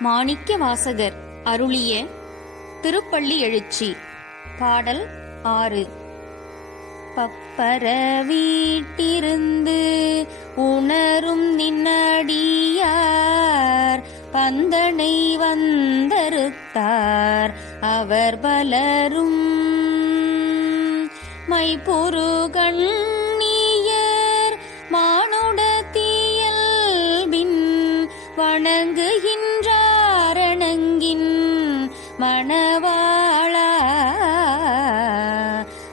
மாணிக்க வாசகர் அருளிய திருப்பள்ளி எழுச்சி பாடல் ஆறு. பப்பர வீட்டிருந்து உணரும் நின்னடியார் பந்தனை வந்தறுத்தார் அவர் பலரும் மைப்பொரு மணவாளா.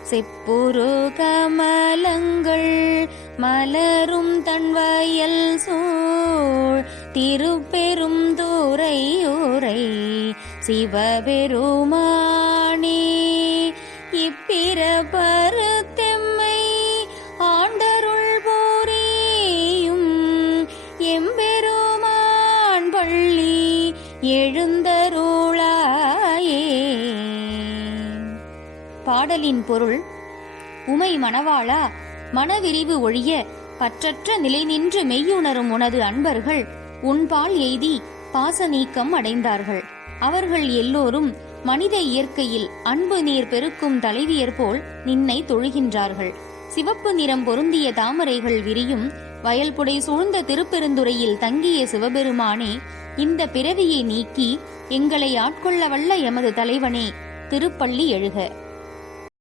செப்புரு கமலங்கள் மலரும் தன்வயல் சூழ். திருப்பெரும் தூரையூரை சிவபெருமானே. இப்பிற பருத்தெம்மை ஆண்டருள் போரேயும். எம்பெருமான் பள்ளி எழுந்த பாடலின் பொருள் உமை மணவாளா மனவிரிவு ஒழிய பற்றற்ற நிலை நின்று மெய்யுணரும் உனது அன்பர்கள் உன்பால் எய்தி பாச நீக்கம் அடைந்தார்கள். அவர்கள் எல்லோரும் மனித இயற்கையில் அன்பு நீர் பெருக்கும் தலைவியர் போல் நின்னை தொழுகின்றார்கள். சிவப்பு நிறம் பொருந்திய தாமரைகள் விரியும் வயல்புடை சூழ்ந்த திருப்பெருந்துறையில் தங்கிய சிவபெருமானே இந்த பிறவியை நீக்கி எங்களை ஆட்கொள்ள வல்ல எமது தலைவனே திருப்பள்ளி எழுக.